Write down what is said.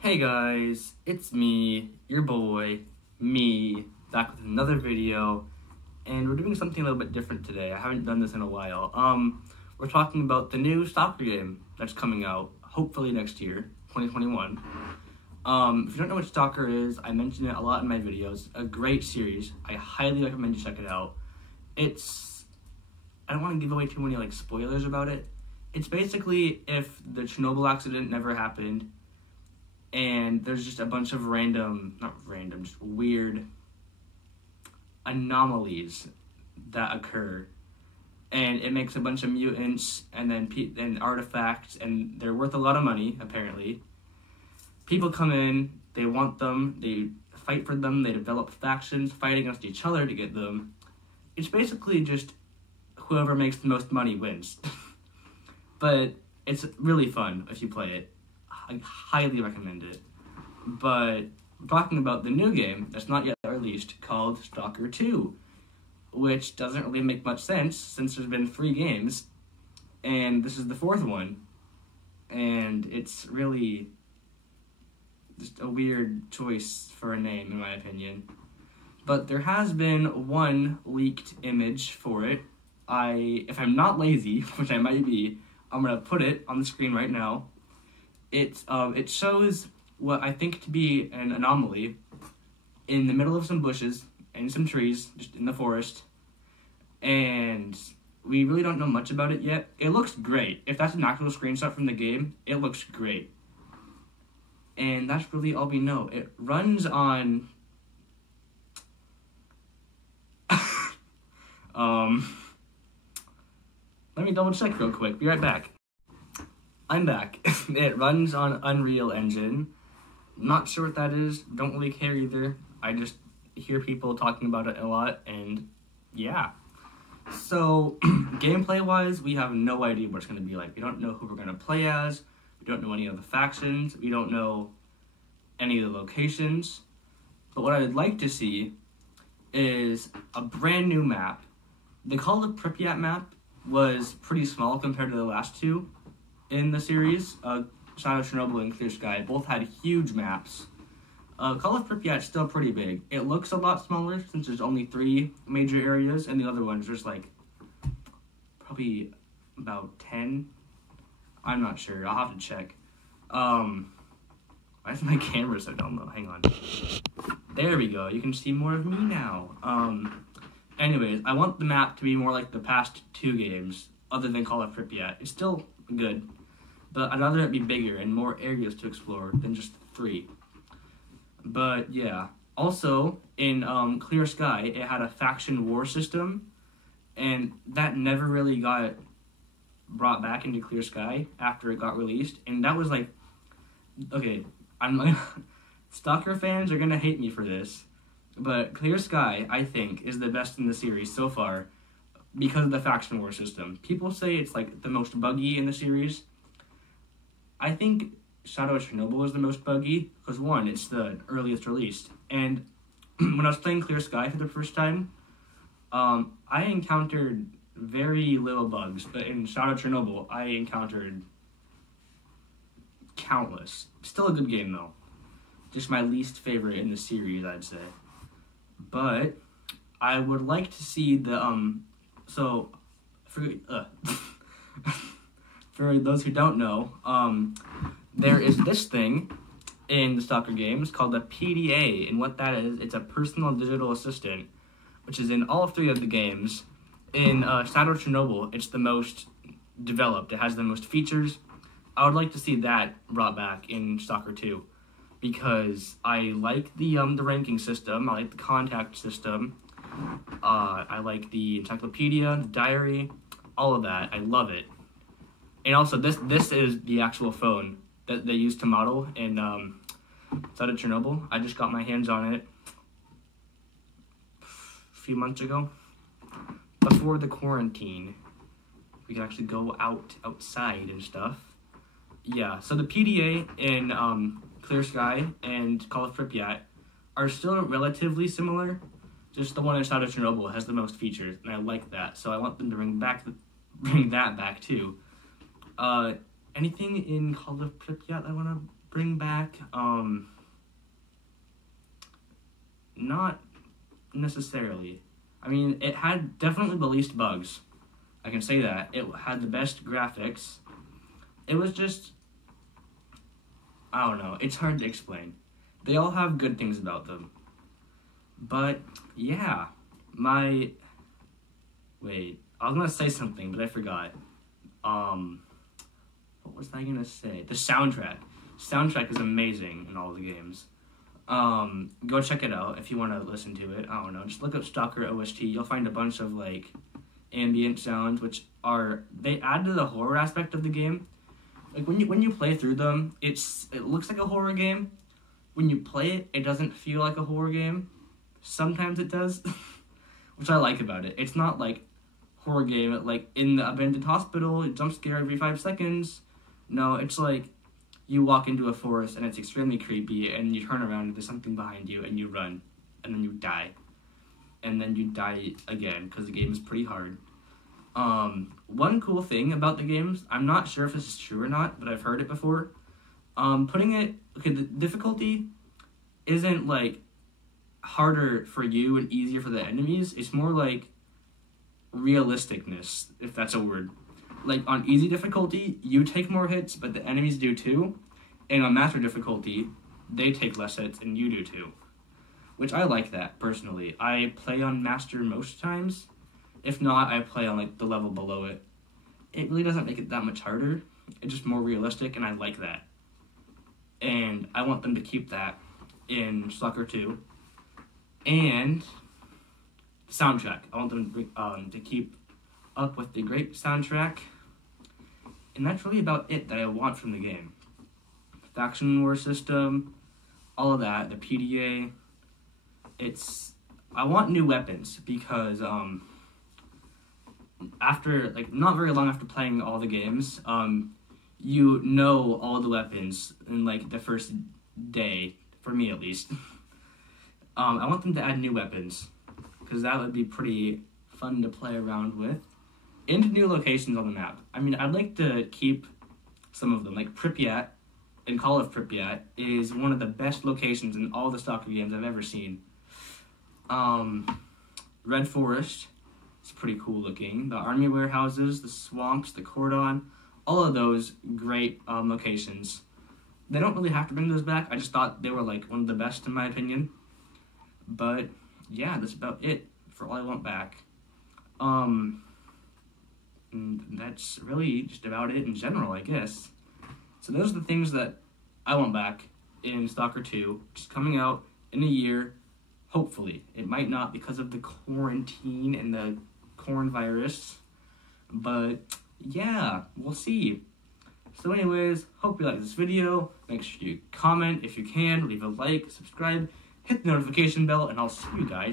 Hey guys, it's me, your boy, back with another video, and we're doing something a little bit different today. I haven't done this in a while. We're talking about the new S.T.A.L.K.E.R.2 game that's coming out, hopefully next year, 2021. If you don't know what S.T.A.L.K.E.R. is, I mention it a lot in my videos. A great series. I highly recommend you check it out. I don't want to give away too many spoilers about it. It's basically if the Chernobyl accident never happened, and there's just a bunch of just weird anomalies that occur, and it makes a bunch of mutants and then artifacts, and they're worth a lot of money, apparently. People come in, they want them, they fight for them, they develop factions, fight against each other to get them. It's basically just whoever makes the most money wins. But it's really fun if you play it. I highly recommend it. But we're talking about the new game that's not yet released called S.T.A.L.K.E.R.2, which doesn't really make much sense since there's been 3 games, and this is the 4th one, and it's really just a weird choice for a name, in my opinion. But there has been one leaked image for it. If I'm not lazy, which I might be, I'm gonna put it on the screen right now. It shows what I think to be an anomaly in the middle of some bushes and some trees, just in the forest. And we really don't know much about it yet. It looks great. If that's an actual screenshot from the game, it looks great. And that's really all we know. It runs on let me double check real quick. Be right back. I'm back. It runs on Unreal Engine. Not sure what that is. Don't really care either. I just hear people talking about it a lot, and yeah. So, gameplay-wise, we have no idea what it's going to be like. We don't know who we're going to play as. We don't know any of the factions. We don't know any of the locations. But what I would like to see is a brand new map. The S.T.A.L.K.E.R. map was pretty small compared to the last 2 in the series. Shadow Chernobyl and Clear Sky both had huge maps. S.T.A.L.K.E.R. is still pretty big. It looks a lot smaller since there's only 3 major areas, and the other ones there's probably about 10. I'm not sure. I'll have to check. Why is my camera so dumb though? Hang on. There we go. You can see more of me now. Anyways, I want the map to be more like the past 2 games, other than S.T.A.L.K.E.R. It's still good, but I'd rather it be bigger and more areas to explore than just 3. But yeah, also in Clear Sky, it had a faction war system, and that never really got brought back into Clear Sky after it got released, and that was okay, S.T.A.L.K.E.R. fans are gonna hate me for this, but Clear Sky, I think, is the best in the series so far because of the faction war system. People say it's the most buggy in the series. I think Shadow Chernobyl is the most buggy because 1, it's the earliest released, and when I was playing Clear Sky for the first time, I encountered very little bugs, but in Shadow Chernobyl, I encountered countless. Still a good game though. Just my least favorite in the series, I'd say. But I would like to see the for those who don't know, there is this thing in the S.T.A.L.K.E.R. games called the PDA, and what that is, it's a personal digital assistant, which is in all 3 of the games. In Shadow Chernobyl, it's the most developed. It has the most features. I would like to see that brought back in S.T.A.L.K.E.R. 2. Because I like the ranking system, I like the contact system, I like the encyclopedia, the diary, all of that. I love it. And also, this is the actual phone that they used to model in Shadow Chernobyl. I just got my hands on it a few months ago. Before the quarantine, we could actually go outside and stuff. Yeah, so the PDA in Clear Sky and S.T.A.L.K.E.R. are still relatively similar. Just the one in Shadow Chernobyl has the most features, and I like that. So I want them to bring that back too. Anything in S.T.A.L.K.E.R. I want to bring back? Not necessarily. I mean, it had definitely the least bugs. I can say that. It had the best graphics. It was just, I don't know, it's hard to explain. They all have good things about them. But, yeah, wait, I was gonna say something, but I forgot. What was I gonna say? The soundtrack. Soundtrack is amazing in all the games. Go check it out if you want to listen to it. I don't know, just look up S.T.A.L.K.E.R. OST. You'll find a bunch of, like, ambient sounds, which they add to the horror aspect of the game. Like, when you play through them, it looks like a horror game. When you play it, it doesn't feel like a horror game. Sometimes it does, which I like about it. It's not like horror game, like in the abandoned hospital, you jump scare every 5 seconds. No, it's like you walk into a forest and it's extremely creepy, and you turn around and there's something behind you, and you run, and then you die. And then you die again, because the game is pretty hard. One cool thing about the games, I'm not sure if this is true or not, but I've heard it before. The difficulty isn't, like, harder for you and easier for the enemies. It's more like realisticness, if that's a word. Like, on easy difficulty, you take more hits, but the enemies do too. And on master difficulty, they take less hits, and you do too. Which I like that, personally. I play on master most times. If not, I play on, like, the level below it. It really doesn't make it that much harder. It's just more realistic, and I like that. And I want them to keep that in S.T.A.L.K.E.R. 2. And soundtrack. I want them to keep up with the great soundtrack. And that's really about it that I want from the game. Faction war system, all of that, the PDA. I want new weapons because after, like, not very long after playing all the games, you know all the weapons in, like, the first day, for me at least. I want them to add new weapons, because that would be pretty fun to play around with. And new locations on the map. I mean, I'd like to keep some of them, like Pripyat in Call of Pripyat is one of the best locations in all the S.T.A.L.K.E.R. games I've ever seen. Red Forest is pretty cool looking. The army warehouses, the swamps, the cordon, all of those great locations. They don't really have to bring those back. I just thought they were, like, one of the best in my opinion. But yeah, that's about it for all I want back. And that's really just about it in general, I guess. So those are the things that I want back in S.T.A.L.K.E.R. 2, which is coming out in a year, hopefully. It might not because of the quarantine and the coronavirus, but yeah, we'll see. So anyways, hope you like this video. Make sure you comment if you can, leave a like, subscribe, hit the notification bell, and I'll see you guys